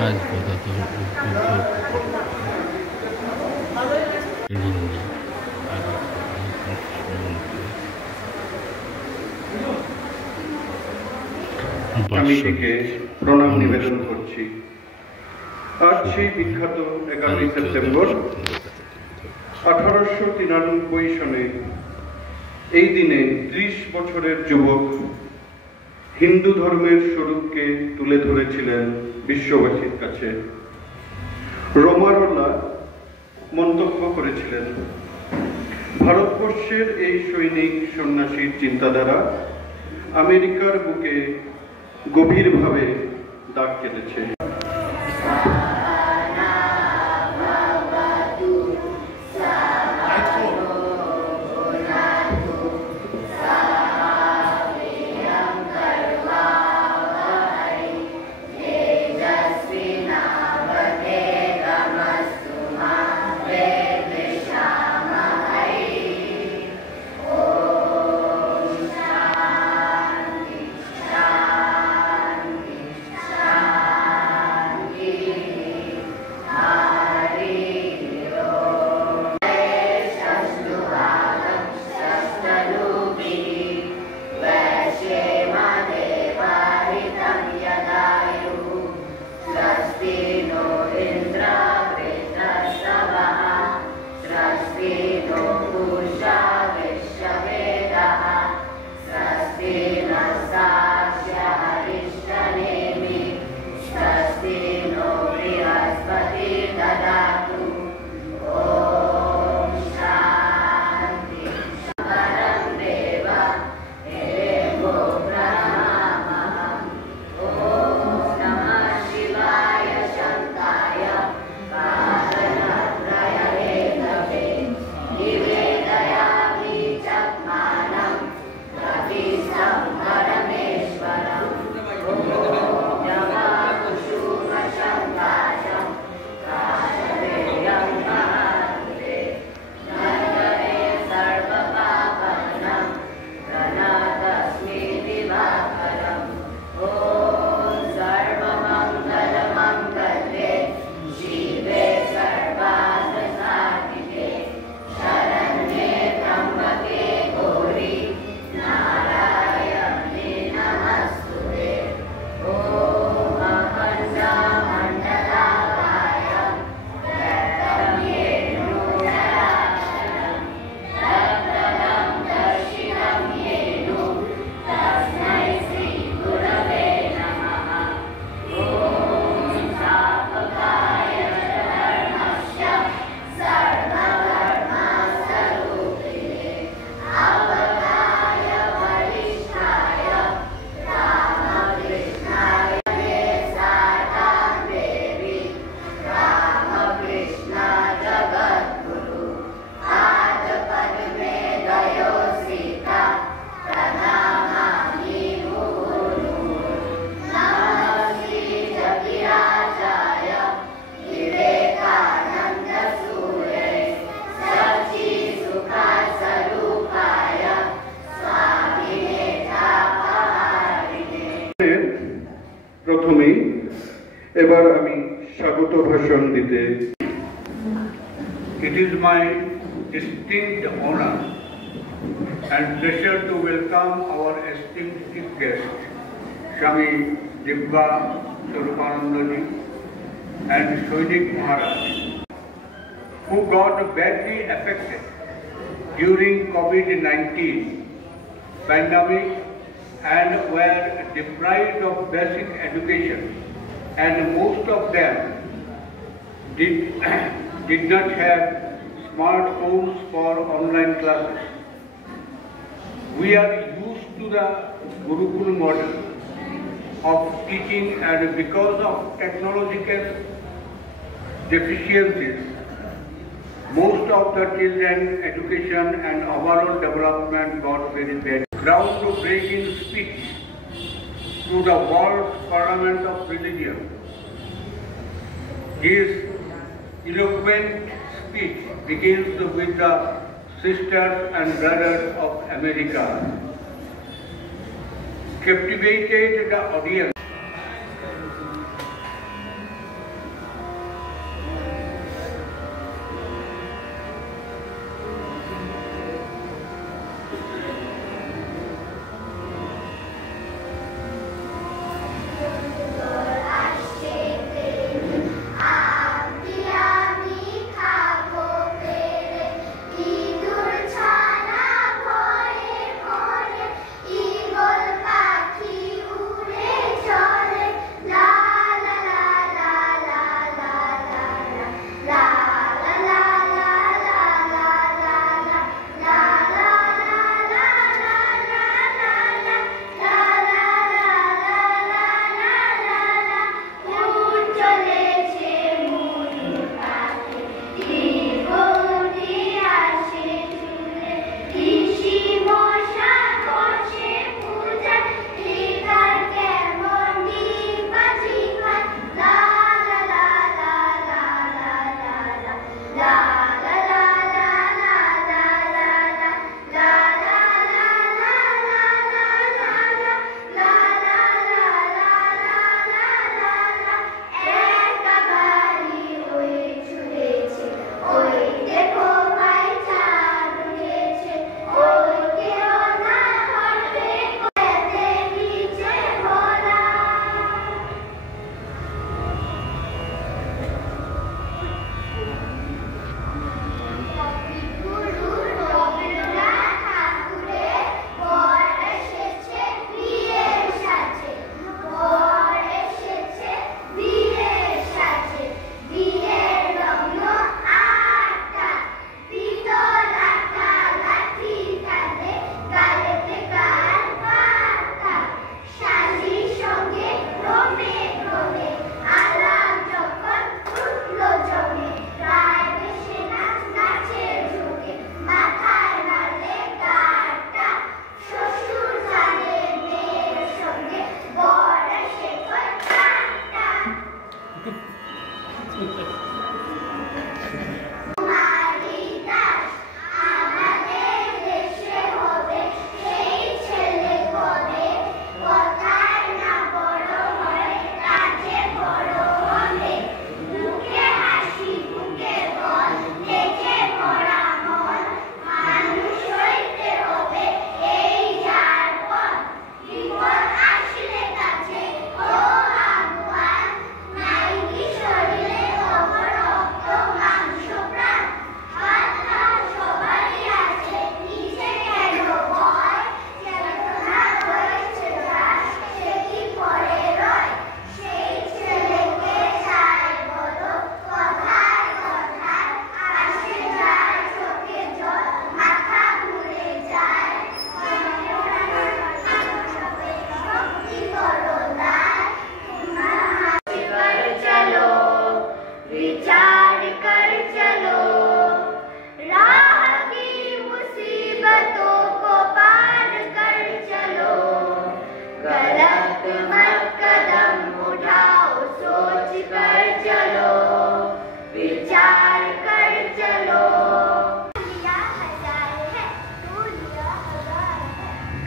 রাজপথে আমি দিকে প্রণাম নিবেদন করছি। আজ সেই বিখ্যাত 11ই সেপ্টেম্বর 1893 সনে এই দিনে 30 বছরের যুবক হিন্দু ধর্মের স্বরূপকে তুলে ধরেছিলেন বিশ্ববাসীর কাছে। রোমারোলা মন্তব্য করেছিলেন, ভারতবর্ষের এই সৈনিক সন্ন্যাসীর চিন্তাধারা আমেরিকার বুকে গভীরভাবে দাগ কেটেছে। প্রথমে এবার আমি স্বাগত ভাষণ দিতে। It is my distinct honor and pleasure to welcome our esteemed chief guest, Swami Dibba Swarupananda and Soinik Maharaj, who got badly affected during COVID-19 pandemic and were deprived of basic education, and most of them did not have smartphones for online classes. We are used to the Gurukul model of teaching, and because of technological deficiencies, most of the children education and overall development got very bad. Groundbreaking speech to the world's Parliament of Religion. His eloquent speech begins with the sisters and brothers of America, captivated the audience.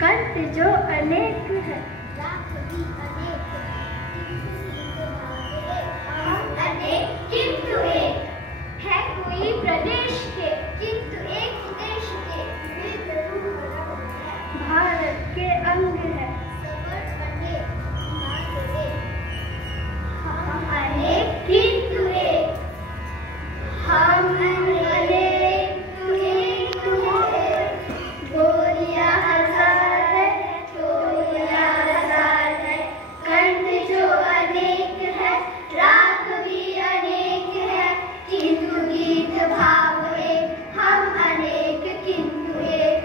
कंठ जो अनेक है, हम अनेक किंतु एक, है कोई प्रदेश के किंतु एक देश के, भारत के अंग है, हम अनेक किंतु एक, हम अनेक किंतु एक, गोलियां हजार है, चोलियां हजार है, कंठ जो अनेक है, राग भी अनेक है, किंतु गीत भाव एक, हम अनेक किंतु एक,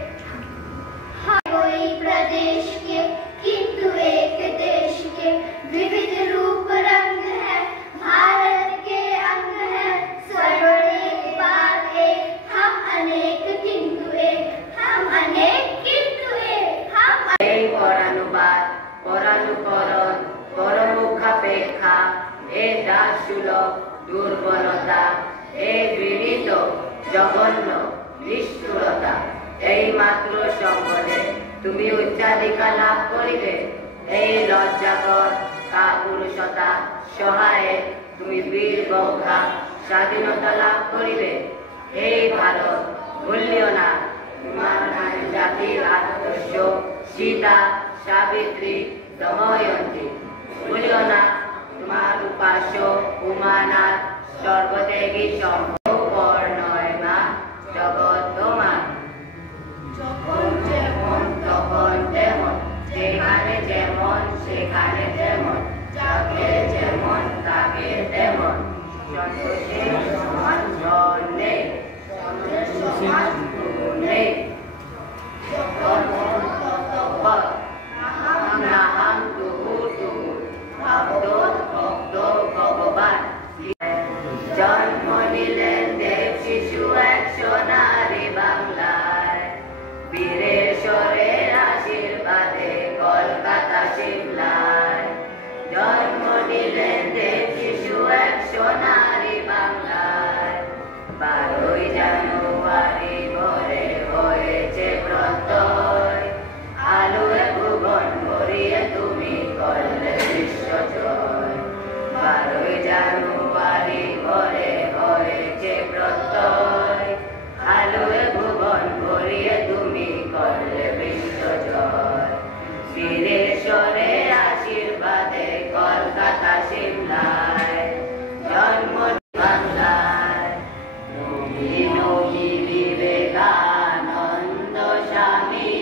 हम कोई प्रदेश के किंतु एक देश के, विविध रूप रंग है, भारत के अंग है, स्वर्ण एक बात एक, हम अनेक किंतु एक, हम अनेक किंतु एक, हम এই পরানুবাদ পরানুকরণ পরমুখাপেক্ষা এ দাসসুলভ দুর্বলতা এ বিনীত জঘন্য নিষ্ঠুরতা এই মাত্র সম্বলে তুমি উচ্চাধিকার লাভ করিবে। এই লজ্জাকর কাপুরুষতা সহায়ে তুমি বীর বৌদ্ধা স্বাধীনতা লাভ করিবে। এই ভারত ভুলিও না তোমার নারী জাতির আদর্শ সীতা সাবিত্রী দময়ন্তী, ভুলিও না তোমার উপাস্য উমানাথ সর্বত্যাগী সম্পর্ণয় মা জগৎ তোমার। যখন যেমন তখন তেমন, যেখানে যেমন সেখানে তেমন, যাকে যেমন তাকে তেমন, সন্তোষের সমান জল নেই, সন্তোষের সমান গুণ নেই। যখন ততপর নাহং নাহং তুহু তুহু, ভক্ত ভক্ত ভগবান। জন্ম নিলেন দেব শিশু এক সোনারি বাংলায়, বীরেশ্বরের আশীর্বাদে কলকাতা সিমলায়। জন্ম নিলেন দেব শিশু এক সোনারি বাংলায়, 12ই জানুয়ারি ভোরে হয়েছে প্রত্যয়, আলোয় ভুবন ভরিয়ে তুমি করলে বিশ্ব জয়। 12ই জানুয়ারি ভোরে হয়েছে প্রত্যয়, আলোয় ভুবন ভরিয়ে তুমি করলে বিশ্ব জয়। বীরেশ্বরের আশীর্বাদে কলকাতা সিমলায়, জন্ম বাংলায়। নবী নবী বিবেকানন্দ স্বামী,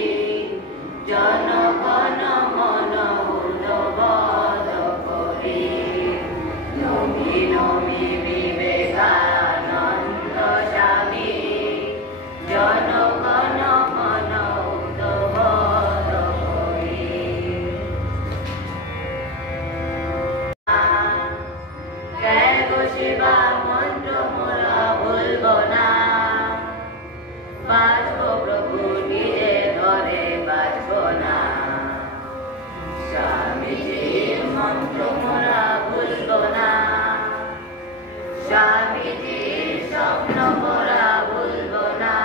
জনগণ মন উদ্বোধ করি। নবী নবী বিবেকানন্দ স্বামী, জনগণ মন উদ্বোধ করি। জয় গো শিবা মন্ত্র মোরা ভুলব না, বাঁচব প্রভু নিজে ধরে বাঁচব না। স্বামীজির মন্ত্র মোরা ভুলব না, স্বামীজির স্বপ্ন মোরা ভুলব না,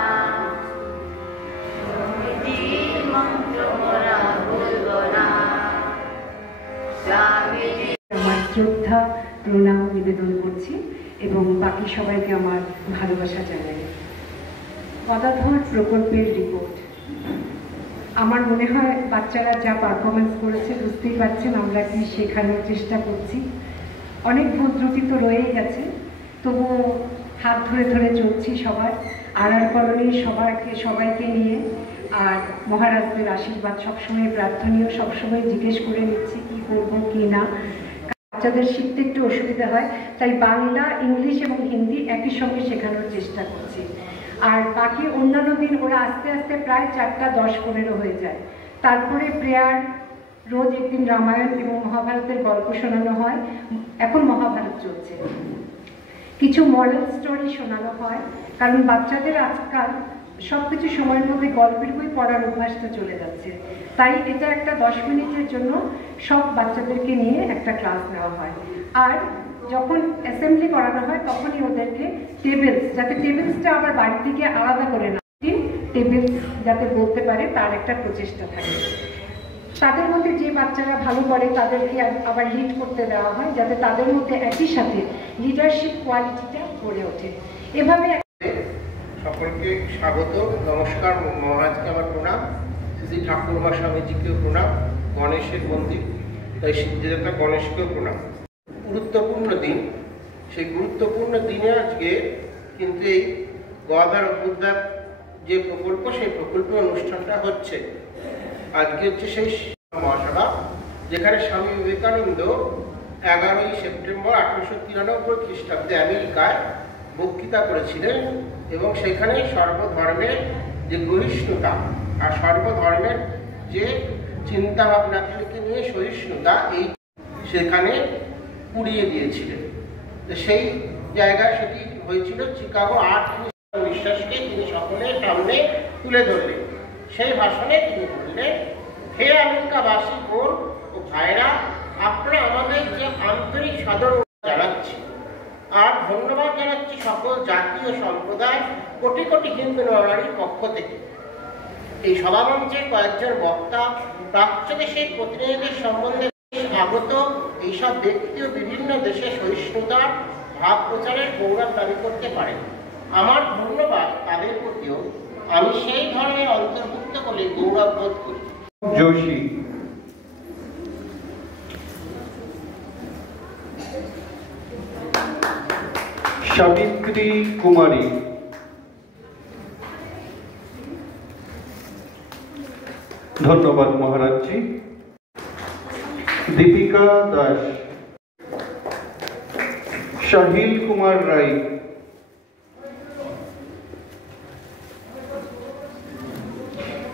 স্বামীজির মন্ত্র মোরা ভুলব না, স্বামীজি। আমার শ্রদ্ধা প্রণাম নিবেদন করছি এবং বাকি সবাইকে আমার ভালোবাসা জানাই। পদাধর প্রকল্পের রিপোর্ট। আমার মনে হয় বাচ্চারা যা পারফরমেন্স করেছে বুঝতেই পারছেন আমরা কি শেখানোর চেষ্টা করছি। অনেক ভুল ত্রুটি তো রয়েই গেছে, তবুও হাত ধরে ধরে চলছি সবার আড়ার কলোনির সবাইকে নিয়ে। আর মহারাজদের আশীর্বাদ সবসময় প্রার্থনীয়, সবসময় জিজ্ঞেস করে নিচ্ছি কি করবো কি না। বাচ্চাদের শিখতে একটু অসুবিধা হয়, তাই বাংলা, ইংলিশ এবং হিন্দি একই সঙ্গে শেখানোর চেষ্টা করছি। আর বাকি অন্যান্য দিন ওরা আস্তে আস্তে প্রায় 4টা 10-15 হয়ে যায়। তারপরে প্রেয়ার, রোজ একদিন রামায়ণ এবং মহাভারতের গল্প শোনানো হয়। এখন মহাভারত চলছে। কিছু মরাল স্টোরি শোনানো হয়, কারণ বাচ্চাদের আজকাল সব কিছু সময়ের মধ্যে গল্পের বই পড়ার অভ্যাসটা চলে যাচ্ছে। তাই এটা একটা 10 মিনিটের জন্য সব বাচ্চাদেরকে নিয়ে একটা ক্লাস নেওয়া হয়। আর যখন অ্যাসেম্বলি করানো হয় তখনই ওদেরকে টেবিলস, যাতে টেবিলসটা আবার বাড়ি থেকে আলাদা করে না, টেবিলস যাতে বলতে পারে তার একটা প্রচেষ্টা থাকে। তাদের মধ্যে যে বাচ্চারা ভালো করে তাদেরকে আবার লিড করতে দেওয়া হয়, যাতে তাদের মধ্যে একই সাথে লিডারশিপ কোয়ালিটিটা গড়ে ওঠে। এভাবে সকলকে স্বাগত, নমস্কার। মহারাজকে আমার প্রণাম, শ্রী ঠাকুরমা স্বামীজিকেও প্রণাম, গণেশের মন্দির তাই সিদ্ধিদাতা গণেশকেও প্রণাম। গুরুত্বপূর্ণ দিন, সেই গুরুত্বপূর্ণ দিনে আজকে কিন্তু এই গদাধর অভ্যুদয় যে প্রকল্প, সেই প্রকল্পের অনুষ্ঠানটা হচ্ছে। আজকে হচ্ছে সেই মহাসভা, যেখানে স্বামী বিবেকানন্দ 11ই সেপ্টেম্বর 1893 খ্রিস্টাব্দে আমেরিকায় বক্তৃতা করেছিলেন এবং সেখানে সর্বধর্মের যে গ্রহিষ্ণুতা আর সর্বধর্মের যে চিন্তা ভাবনাকে নিয়ে সহিষ্ণুতা, এই সেখানে পুড়িয়ে দিয়েছিলেন। সেই জায়গায় সেটি হয়েছিল চিকাগো 8 বিশ্বাসকে তিনি সকলের সামনে তুলে ধরলেন। সেই ভাষণে তিনি বললেন, হে আমেরিকাবাসী বোন ও ভাইরা, আপনারা আমাদের যে আন্তরিক সাদর জানাচ্ছি আর ধন্যবাদ জানাচ্ছি সকল জাতি ও সম্প্রদায়, কোটি কোটি হিন্দু নরনারীর পক্ষ থেকে। এই সভামঞ্চে কয়েকজন বক্তা প্রাচ্যদেশের প্রতিনিধিদের সম্বন্ধে আগত এইসব ব্যক্তিও বিভিন্ন দেশে সহিষ্ণুতার ভাব প্রচারের গৌরব দাবি করতে পারেন। আমার ধন্যবাদ তাদের প্রতিও। আমি সেই ধর্মের অন্তর্ভুক্ত বলে গৌরব বোধ করি। যোশী, সাবিত্রী কুমারী, ধন্যবাদ মহারাজজি। দীপিকা দাস, শাহিল কুমার রায়,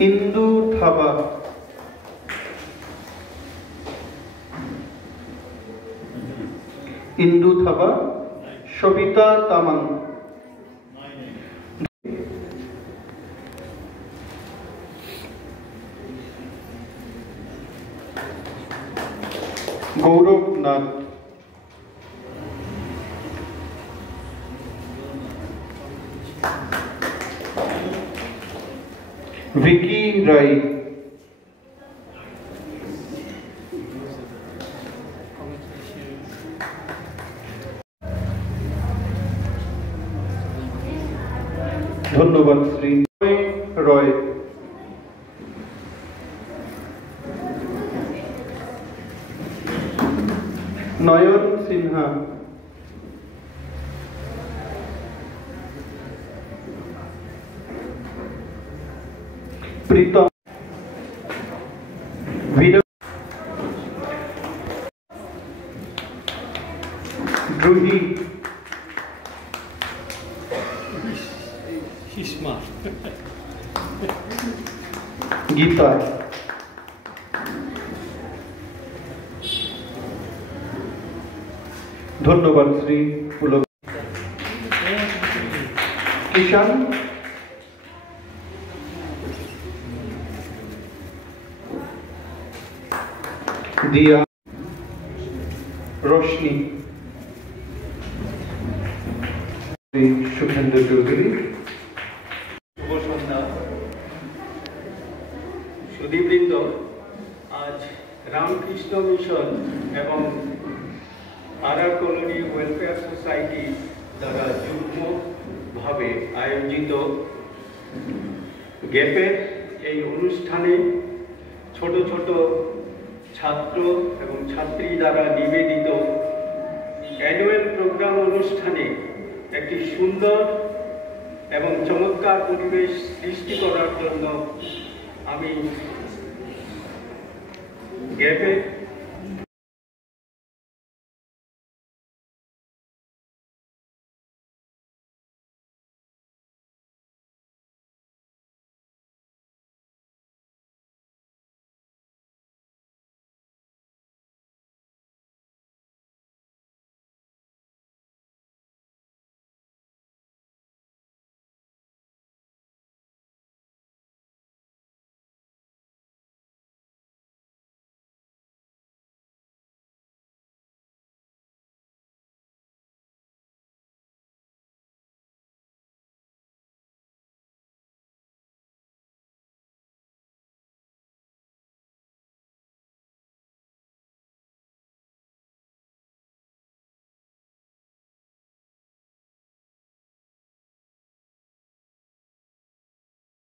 ইন্দু থাবা, সবিতা তামাং, গৌরব নাথ, ভিকি রায়, ধন্যবাদ শ্রী রয়, নয়ন সিনহা, প্রীতম, দ্রুহি, গীতা, ধন্যবাদ শ্রী পুলক, কিষান, দিয়া, রোশনি, শ্রী সুখেন্দ্র চৌধুরী। শুভ সন্ধ্যা সুধীবৃন্দ। আজ রামকৃষ্ণ মিশন এবং আরআর কলোনি ওয়েলফেয়ার সোসাইটি দ্বারা যুগ্মভাবে আয়োজিত গ্যাপের এই অনুষ্ঠানে ছোট ছোট ছাত্র এবং ছাত্রী দ্বারা নিবেদিত অ্যানুয়াল প্রোগ্রাম অনুষ্ঠানে একটি সুন্দর এবং চমৎকার পরিবেশ সৃষ্টি করার জন্য আমি গ্যাপের